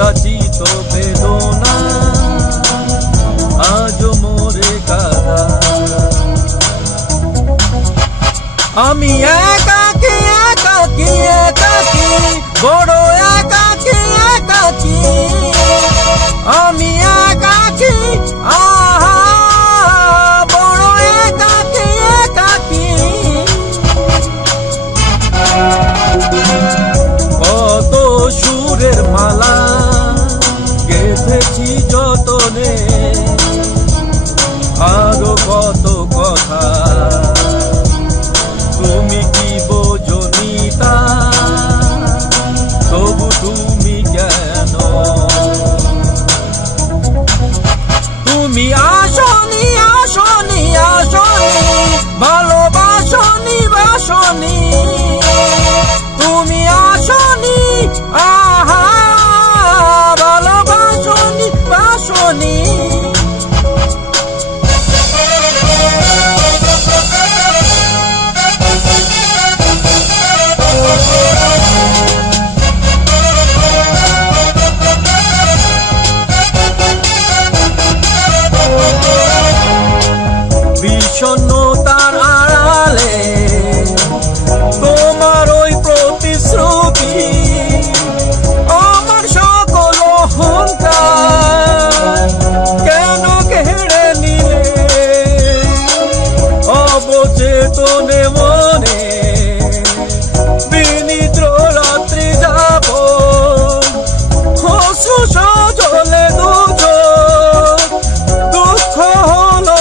অযাচিত বেদনা আজ মোরে কাঁদা। আমি একাকী একাকী একাকী বড় একাকী একাকী, আমি একাকী আহা বড় একাকী একাকী। কত সুরের মালা গেঁথেছি যতনে, আরো কত কথা তুমি কি বোঝনি তা, তবু তুমি কেন তুমি আসনি আসনি আসনি ভালোবাসনি বাসনি, তুমি আসনি আহা ভালোবাসনি বাসনি। বিষণ্ণতার আড়ালে তোমার ওই প্রতিশ্রুতি, আমার সকল অহংকার কেন কেড়ে নিলে, অবচেতনে মনে বিনিদ্র রাত্রি যাব, অশ্রু সজলে দুচোখ দুঃখ হলো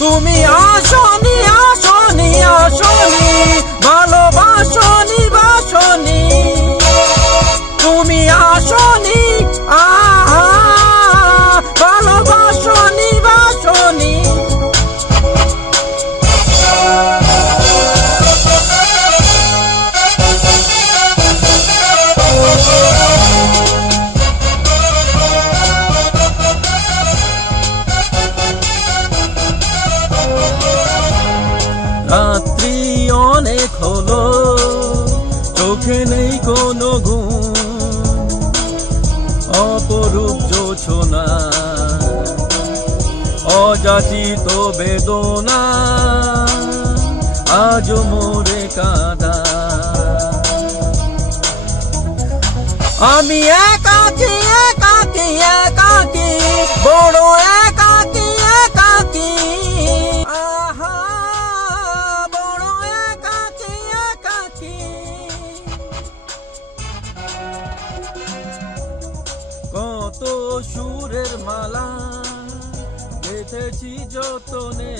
তুমি আসনি আসনি আসনি ভালোবাসনি বাসনি, তুমি আসনি আহা ভালোবাসনি বাসনি। রাত্রি অনেক হলো, চোখে নেই কোনো ঘুম, অপরূপ জোছনা অযাচিত বেদনা আজ মোরে কাঁদা। আমি একাকী একাকী একাকী বড় একাকী একাকী, আহা বড় একাকী একাকী। কত সুরের মালা গেঁথেছি যতনে,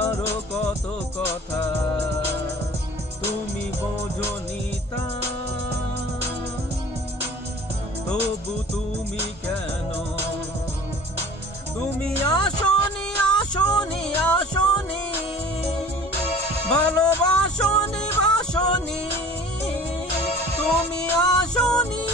আরো কত কথা তুমি বোঝনি তা, তবু তুমি কেন তুমি আসনি আসনি আসনি ভালোবাসনি বাসনি, তুমি আসনি